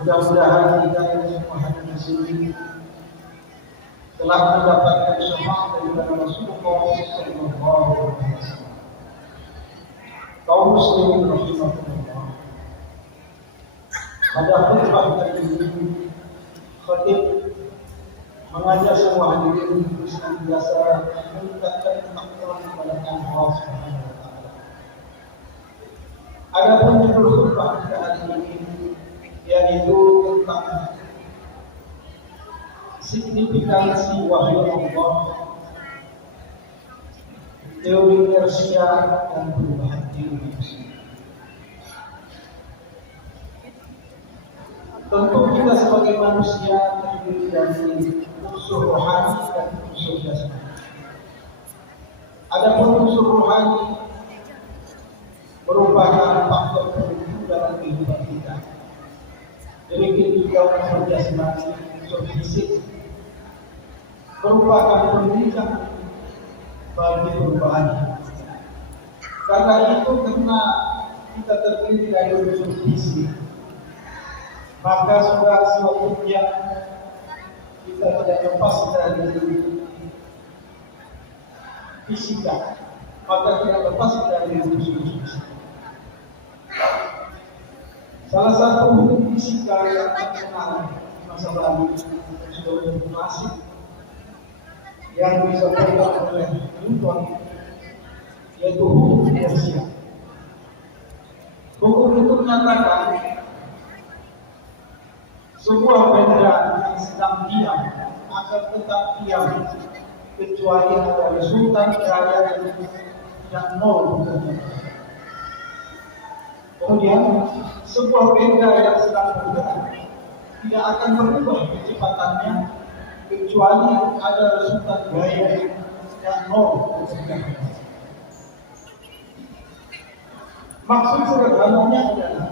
Mudah-mudahan kita yang semua hadir di sini telah mendapatkan syafaat daripada Rasulullah sallallahu alaihi wasallam. Kaum muslimin rahimahullah. Pada khutbah kali ini, khatib mengajak semua hadirin untuk senantiasa meningkatkan takwa kepada Allah Subhanahu wa taala. Adapun judul khutbah kita hari ini yaitu tentang signifikansi wahyu Allah, teori inersia dan perubahan diri manusia. Tentu kita sebagai manusia terdiri dari unsur rohani dan unsur jasmani. Adapun unsur rohani merupakan faktor penting dalam kehidupan kita. Demikian juga unsur jasmani, unsur fisik merupakan penunjang bagi perubahan. Karena itu, karena kita terdiri dari unsur fisik, maka sudah sewaktunya kita tidak lepas dari fisika, maka tidak lepas dari unsur fisik. Salah satu hukum fisika yang terkenal di masa lalu sudah cukup klasik yang disampaikan oleh Newton, yaitu hukum inersia. Hukum itu menyatakan sebuah benda yang sedang diam akan tetap diam kecuali ada resultan gaya yang nol. Kemudian sebuah benda yang sedang bergerak tidak akan berubah kecepatannya kecuali ada resultan gaya yang nol. Maksud sederhananya adalah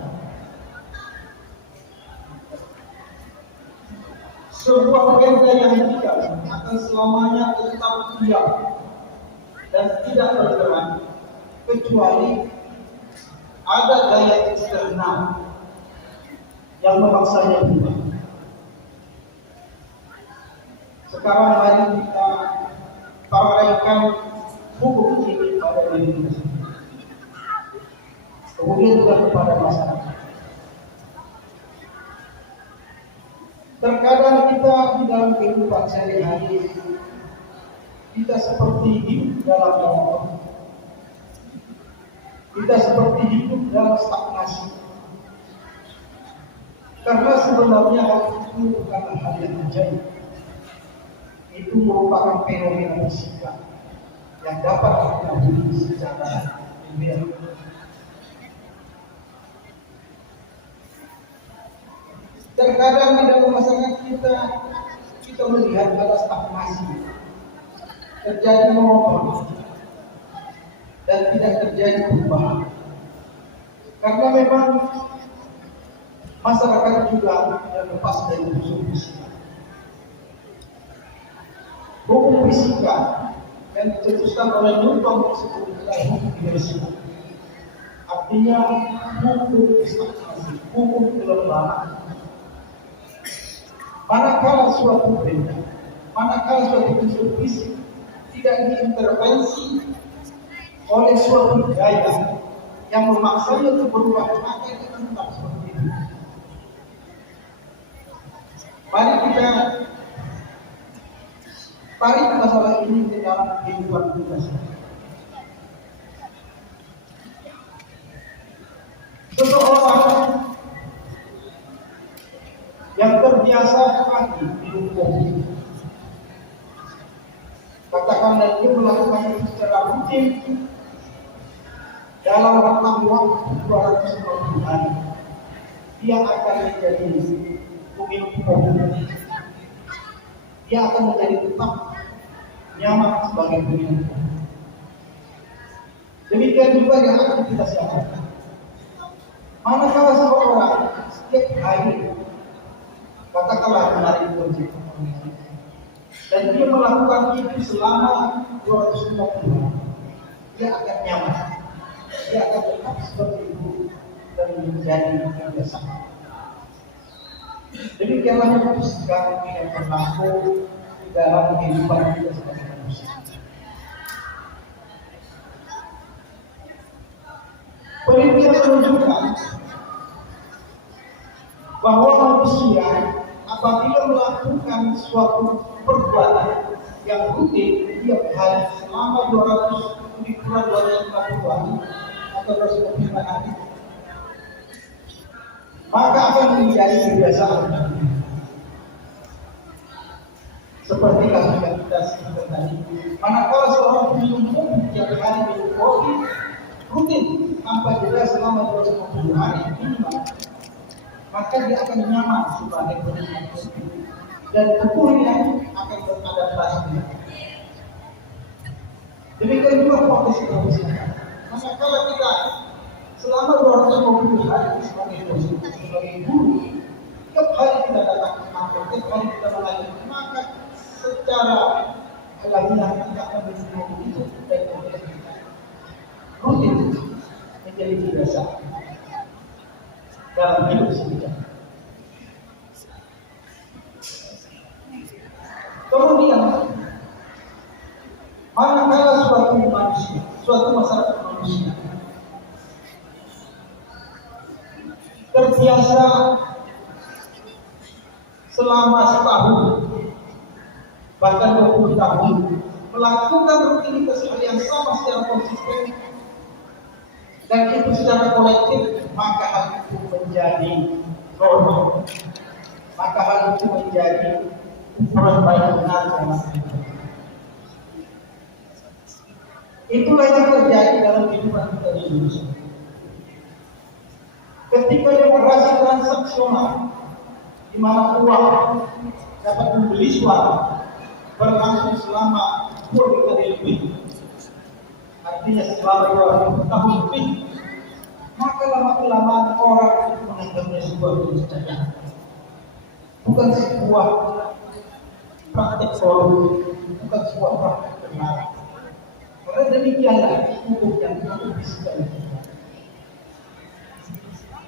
sebuah benda yang diam akan selamanya tetap diam dan tidak bergerak kecuali ada gaya eksternal yang memaksanya berubah. Sekarang mari kita praktekkan hukum ini pada diri kita sendiri, kemudian juga kepada masyarakat. Terkadang kita di dalam kehidupan sehari-hari kita seperti hidup dalam motor. Kita seperti hidup dalam stagnasi. Karena sebenarnya hal itu bukanlah hal yang ajaib. Itu merupakan fenomena fisika yang dapat diketahui secara ilmiah. Terkadang di dalam masyarakat kita melihat ada stagnasi, terjadi monoton dan tidak terjadi perubahan. Karena memang masyarakat juga tidak lepas dari unsur fisika. Hukum fisika yang dicetuskan oleh Newton disebut hukum inersia. Artinya hukum stagnasi, hukum kelembapan. Manakala suatu benda, manakala suatu unsur fisik tidak diintervensi oleh suatu gaya yang memaksanya untuk berubah, maka itu tetap seperti itu. Mari kita tarik masalah ini ke dalam kehidupan kita sendiri. Seseorang yang terbiasa sekali minum kopi, katakanlah dia melakukan itu secara rutin dalam rentang waktu 250 hari, dia akan menjadi pemilik kopi. Dia akan menjadi tetap nyaman sebagai pemilik kopi. Demikian juga yang akan kita siapkan. Manakala seorang setiap hari katakanlah menarik kunci dan dia melakukan itu selama 250 hari, dia akan nyaman, dia akan tetap seperti itu dan menjadi kebiasaan. Demikianlah yang sikap yang berlaku di dalam kehidupan kita sebagai manusia. Penelitian menunjukkan bahwa manusia apabila melakukan suatu perbuatan yang rutin tiap hari selama 200 lebih kurang 250 hari atau 250 hari, maka akan menjadi kebiasaan. Seperti kasus yang kita sebutkan tadi, manakala seorang minum kopi tiap hari minum kopi rutin tanpa jeda selama 250 hari minimal, maka dia akan nyaman sebagai penikmat kopi dan tubuhnya akan beradaptasi. Demikian juga profesi. Manakala kita selama 250 hari sebagai dosen, sebagai guru, tiap hari kita datang ke kantor, tiap hari kita melayani, maka secara alamiah kita akan berhubung itu dan kita rutin menjadi kebiasaan dalam hidup kita. Kemudian, manakala suatu masyarakat manusia terbiasa selama setahun bahkan 20 tahun melakukan rutinitas hal yang sama secara konsisten dan itu secara kolektif, maka hal itu menjadi normal, maka hal itu menjadi ukuran baik benar dalam hidup. Itulah yang terjadi dalam kehidupan kita di Indonesia. Ketika demokrasi transaksional di mana uang dapat membeli suara berlangsung selama 2 dekade lebih, artinya selama 20 tahun lebih, maka lama-kelamaan orang itu menganggapnya sebuah keniscayaan, bukan sebuah praktek korup, bukan sebuah praktek benar. Karena demikianlah hukum yang hukum fisika itu.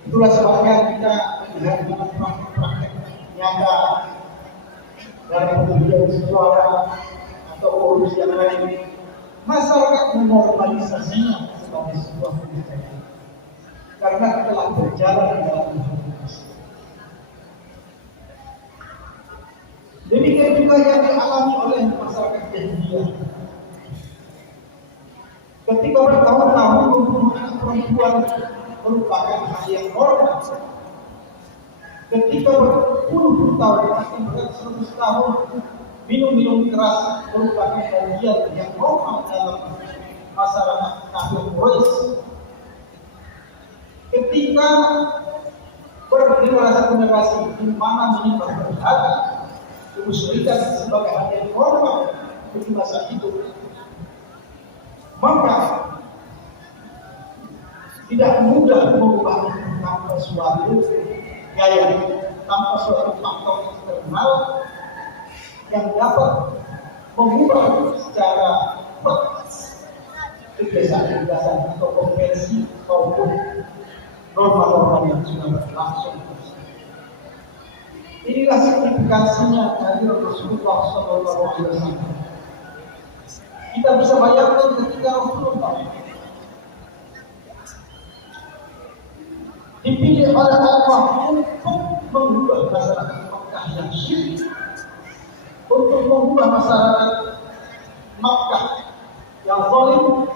Itulah sebabnya kita melihat dalam praktek nyata dari pembelian suara atau urus yang lain, masyarakat menormalisasinya sebagai sebuah keniscayaan karena telah berjalan dalam demokrasi. Demikian juga yang dialami oleh masyarakat India. Ketika bertahun-tahun membunuh anak perempuan merupakan hal yang normal. Ketika berpuluh tahun, bahkan 100 tahun minum keras merupakan bagian yang normal dalam masyarakat kafir Quraisy. Ketika bergenerasi di mana menyembah berhala, kemusyrikan sebagai hal yang normal di masa itu, maka tidak mudah mengubah tanpa suatu gaya, tanpa suatu faktor eksternal yang dapat mengubah secara kuat kebiasaan-kebiasaan atau konvensi maupun norma-norma yang sudah berlangsung. Inilah signifikansinya dari Rasulullah SAW. Kita bisa bayangkan ketika Rasulullah dipilih oleh Allah untuk mengubah masyarakat Makkah yang syirik, untuk mengubah masyarakat Makkah yang zalim,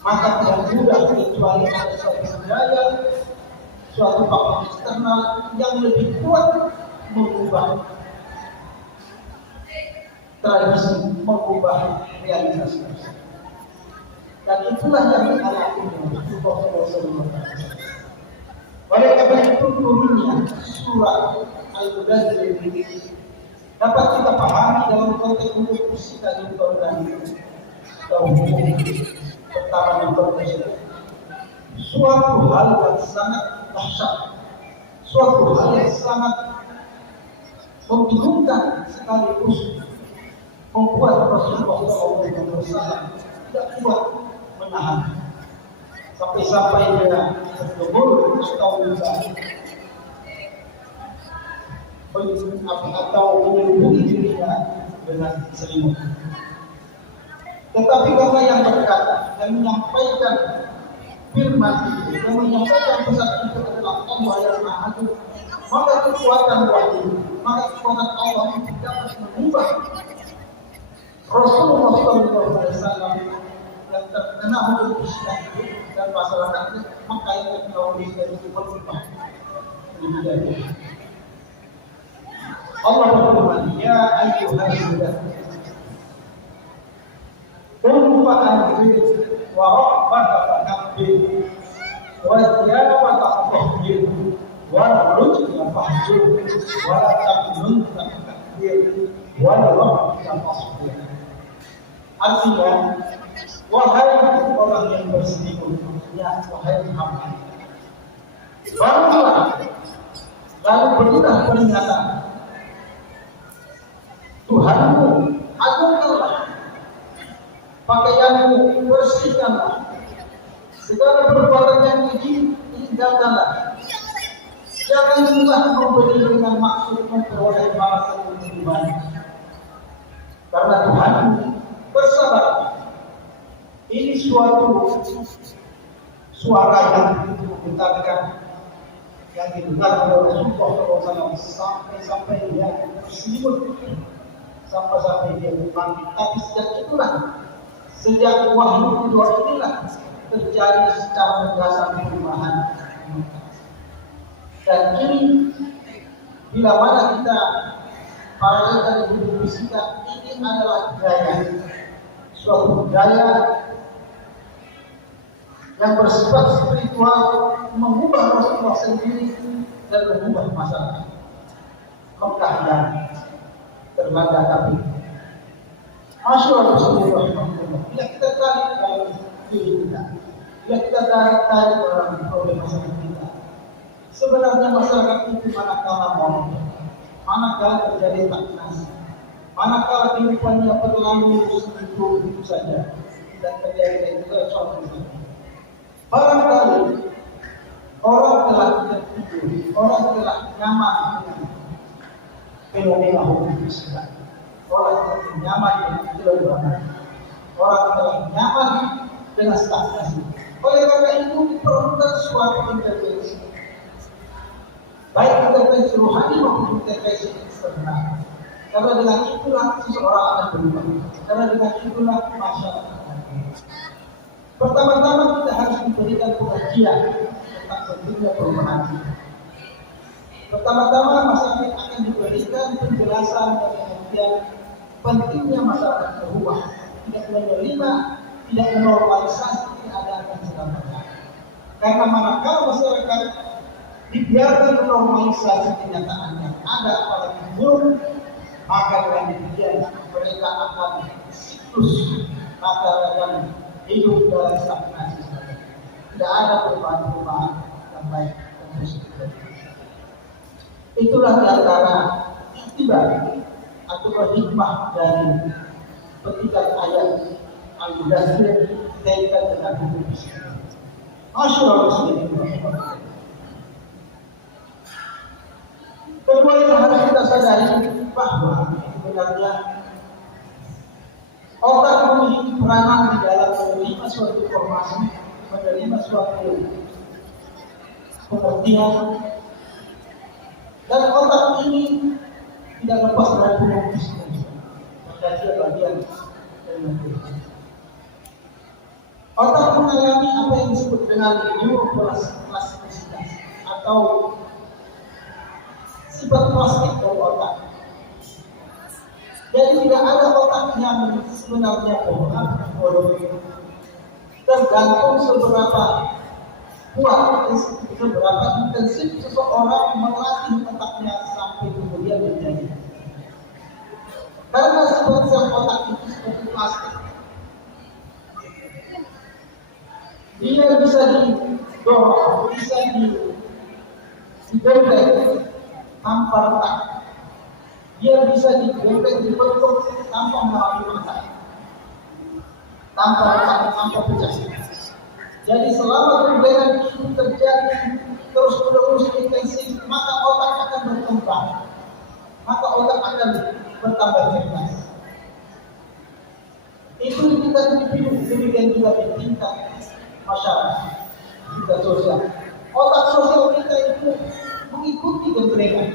maka tidak mudah kecuali ada suatu daya, suatu faktor eksternal yang lebih kuat mengubah tradisi, mengubah realitas tersebut. Dan itulah yang dialami Rasulullah SAW. Oleh karena itu turunnya surah Al-Mudaththir dapat kita pahami dalam konteks hukum fisika Newton dan hukum pertama Newton tersebut. Suatu hal yang sangat dahsyat, suatu hal yang sangat membingungkan sekaligus membuat Rasulullah SAW tidak kuat menahan, sampai dia bergumul atau juga atau menyelubungi dirinya dengan selimut. Tetapi karena yang berkata dan menyampaikan firman itu, yang menyampaikan pesan itu adalah Allah yang Maha Agung, maka kekuatan wahyu, maka kekuatan Allah itu dapat mengubah Rasulullah SAW yang terkena hukum Islam dan masyarakat maka yang teknologi dan berubah. Allah berfirman, ya ayyuhalladzina qul fa'anzir wa rabbaka fakabbir wa thiyabaka fahjur wa rujza fahjur wa la tamnun takbir wa rabbaka fasbir. Artinya, wahai orang yang berselingkuh, ya wahai Muhammad, bangunlah lalu berilah peringatan, Tuhanmu agungkanlah, pakaianmu bersihkanlah, segala perbuatan yang keji tinggalkanlah, jangan juga memberi dengan maksud memperoleh balasan yang lebih banyak, karena Tuhanmu bersabar. Ini suatu suara yang menggetarkan, yang didengar oleh Rasulullah SAW sampai dia berselimut, sampai dia bangkit. Tapi sejak wahyu kedua inilah terjadi secara mendasar perubahan. Dan ini bila mana kita paralelkan hidup kita, ini adalah gaya, suatu gaya yang bersifat spiritual, mengubah Rasulullah sendiri dan mengubah masyarakat Mekah dan terbangga kami. Masyaallah Rasulullah. Bila kita tarik dalam diri kita, bila kita tarik dalam problem masyarakat kita, sebenarnya masyarakat itu manakala mau, manakala terjadi stagnasi, manakala kehidupannya berlalu begitu saja dan terjadi sesuatu. Barangkali orang telah tertidur, orang telah nyaman dengan fenomena hukum Islam, orang telah nyaman dengan kelembagaan, orang telah nyaman dengan stagnasi. Oleh karena itu diperlukan suatu intervensi, baik intervensi rohani maupun intervensi eksternal. Karena dengan itulah seseorang akan berubah. Karena dengan itulah masyarakat. Pertama-tama kita harus diberikan pengajian tentang pentingnya perubahan. Pertama-tama masyarakat akan diberikan penjelasan dan pengertian pentingnya masyarakat berubah, tidak menerima, tidak menormalisasi keadaan yang sedang berlaku. Karena manakala masyarakat dibiarkan menormalisasi kenyataan yang ada apalagi buruk, maka dengan demikian mereka akan siklus, maka akan hidup dalam stagnasi. Tidak ada perubahan-perubahan yang baik dan positif. Itulah diantara iktibar atau hikmah dari petikan ayat Al-Mudaththir dikaitkan dengan hukum Islam. Masyaallah. Kedua yang harus kita sadari bahwa sebenarnya otak memiliki peranan di dalam menerima suatu informasi, menerima suatu pengertian, dan otak ini tidak lepas dari pengukus, maka dia bagian dari pengukus. Otak mengalami apa yang disebut dengan neuroplastisitas atau sifat plastik dari otak. Jadi tidak ada otak yang sebenarnya bodoh. Tergantung seberapa kuat, seberapa intensif seseorang melatih otaknya sampai kemudian menjadi. Karena seperti otak itu seperti plastik, dia bisa didorong, bisa digoreng tanpa letak. Dia bisa digoreng, dibentuk tanpa melalui mata, tanpa letak, tanpa pecah. Jadi selama perbedaan itu terjadi terus-menerus intensif, maka otak akan berkembang. akan bertambah cerdas. Itu di tingkat individu, demikian juga di tingkat masyarakat, tingkat sosial. Otak sosial kita itu mengikuti genrengan,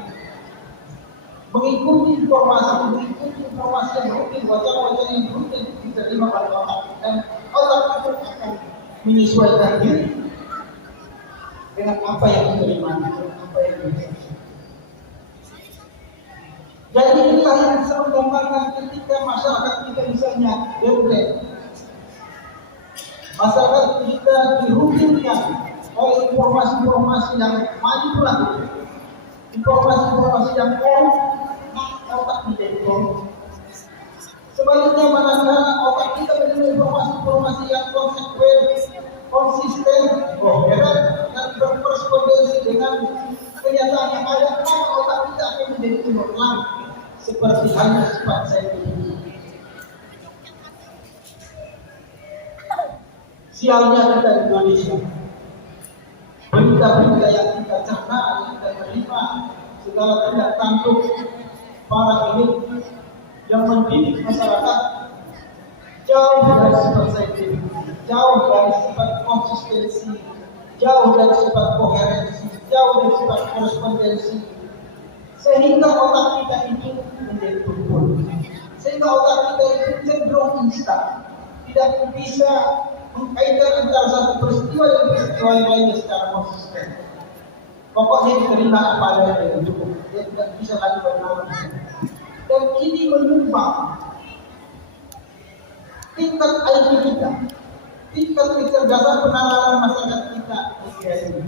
mengikuti informasi yang rutin, wacana-wacana yang rutin diterima oleh otak, dan otak itu akan menyesuaikan diri dengan apa yang diterima, dengan apa yang diterima. Jadi inilah yang bisa menggambarkan ketika masyarakat kita misalnya dendeng, masyarakat kita dirugikan oleh informasi-informasi yang manipulatif, informasi-informasi yang korup, otak menjadi korup. Sebaliknya manakala otak kita menerima informasi-informasi yang konsekuen, konsisten, koheren, dan berkorespondensi dengan kenyataan yang ada, maka otak kita akan menjadi cemerlang seperti halnya sifat saya ini. Sialnya kita di Indonesia, berita-berita yang kita cerna, yang kita terima, segala tindak tanduk para elit yang mendidik masyarakat jauh dari sifat saintifik, jauh dari sifat konsistensi, jauh dari sifat koherensi, jauh dari sifat korespondensi, sehingga otak kita itu menjadi tumpul, sehingga otak kita itu cenderung instan, tidak bisa mengkaitkan antara satu peristiwa dan peristiwa yang lainnya secara konsisten. Pokoknya diterima apa adanya yang cukup, dia tidak bisa lagi berlawan. Dan ini menyumbang tingkat IQ kita, tingkat kecerdasan penanganan masyarakat kita menjadi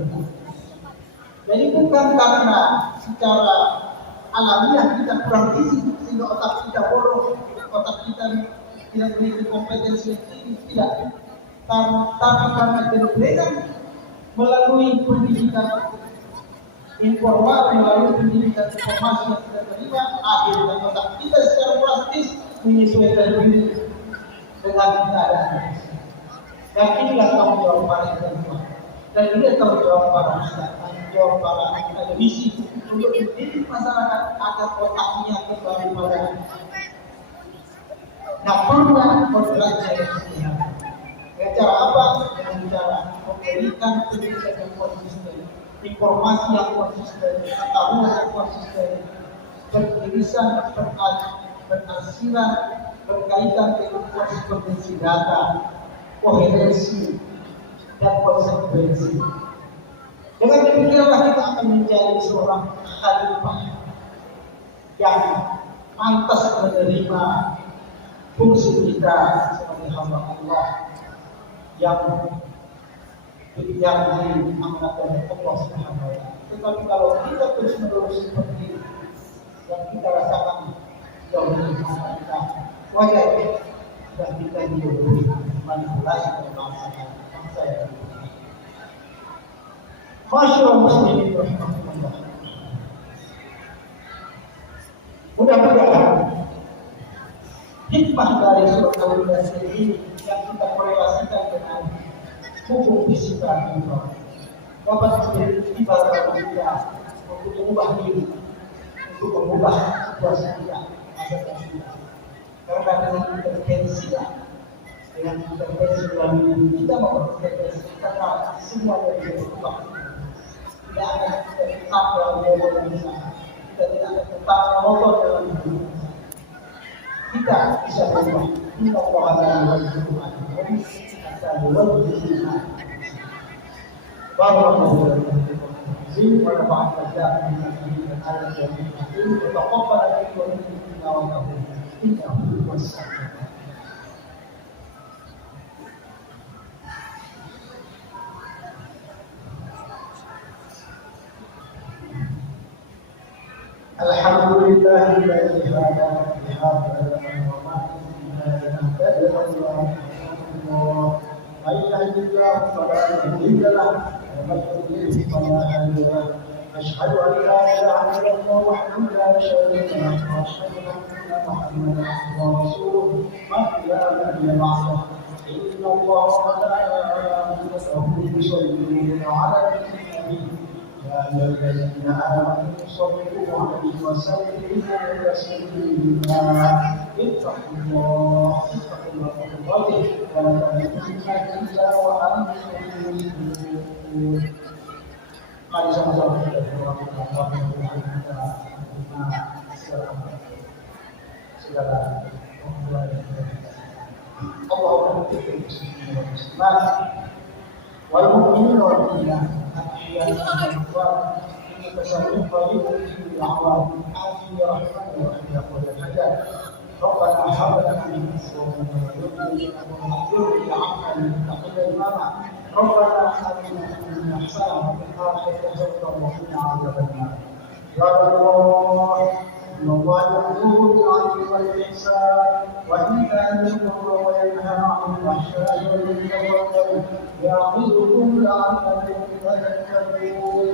rendah. Jadi bukan karena secara alamiah kita kurang gizi sehingga otak kita bodoh, otak kita tidak memiliki kompetensi yang tinggi, tidak. Tapi karena diberikan melalui pendidikan informal, melalui pendidikan informasi yang kita terima, akhirnya otak kita secara plastis menyesuaikan diri dengan keadaan. Dan inilah tanggung jawab para intelektual, dan ini tanggung jawab para ustaz, tanggung jawab para akademisi untuk mendidik masyarakat agar otaknya kembali pada naturnya moderat saya sehat. Dengan cara apa? Dengan cara memberikan pendidikan yang konsisten, informasi yang konsisten, pengetahuan yang konsisten, beririsan, berarsiran, berkaitan dengan korespondensi data, koherensi, dan konsekuensi. Dengan demikianlah kita akan menjadi seorang khalifah yang pantas menerima fungsi kita sebagai hamba Allah yang diamanatkan Allah Subhanahu wa Ta'ala. Tetapi kalau kita terus-menerus seperti yang kita rasakan jauh dari kita, wajar dan kita dibodohi, manipulasi oleh bangsa yang Masyaallah muslimin rahmatullah. Mudah-mudahan hikmah dari surat Al-Baqarah ini yang kita korelasikan dengan hukum fisika kita dapat menjadi ibarat kita untuk mengubah diri, untuk mengubah situasi kita, masa kita. Karena dengan intervensi dalam diri kita mengintervensi karena semuanya berubah. Tidak akan kita tetap dalam level yang sama. Kita tidak akan tetap monoton dalam hidup. Kita bisa berubah. Kita berubah Alhamdulillah الذي هدانا لهذا وما كنا لنهتدي لولا أن الله من يهد الله فلا مضل له ومن يضلل فلا هادي له أشهد أن لا إله إلا الله وحده لا شريك له وأشهد أن محمدا عبده ورسوله من لا نبي بعده إن الله وملائكته يصلون على النبي أيها الذين آمنوا صلوا عليه وسلموا تسليما اتقوا الله وقاته ولا تموتن إلا وأنتم مسلمون. Mari sama-sama kita berdoa kepada Allah kita segala Allahumma ighfir muslimin wal muslimat wal mu'minin wal mu'minat ahya'i minhum wa innaka sami'un qaribun mujibud da'wat amin ya rahman ya rahim ya qadar hajat ربنا هب لنا من ازواجنا وذرياتنا قرة اعين وقنا الإمامة ربنا آتنا في الدنيا حسنة وفي الآخرة حسنة وقنا عذاب النار يا الله إن الله يأمر بالعدل والإحسان وإيتاء ذي القربى وينهى عن الفحشاء والمنكر والبغي يعظكم لعلكم تذكرون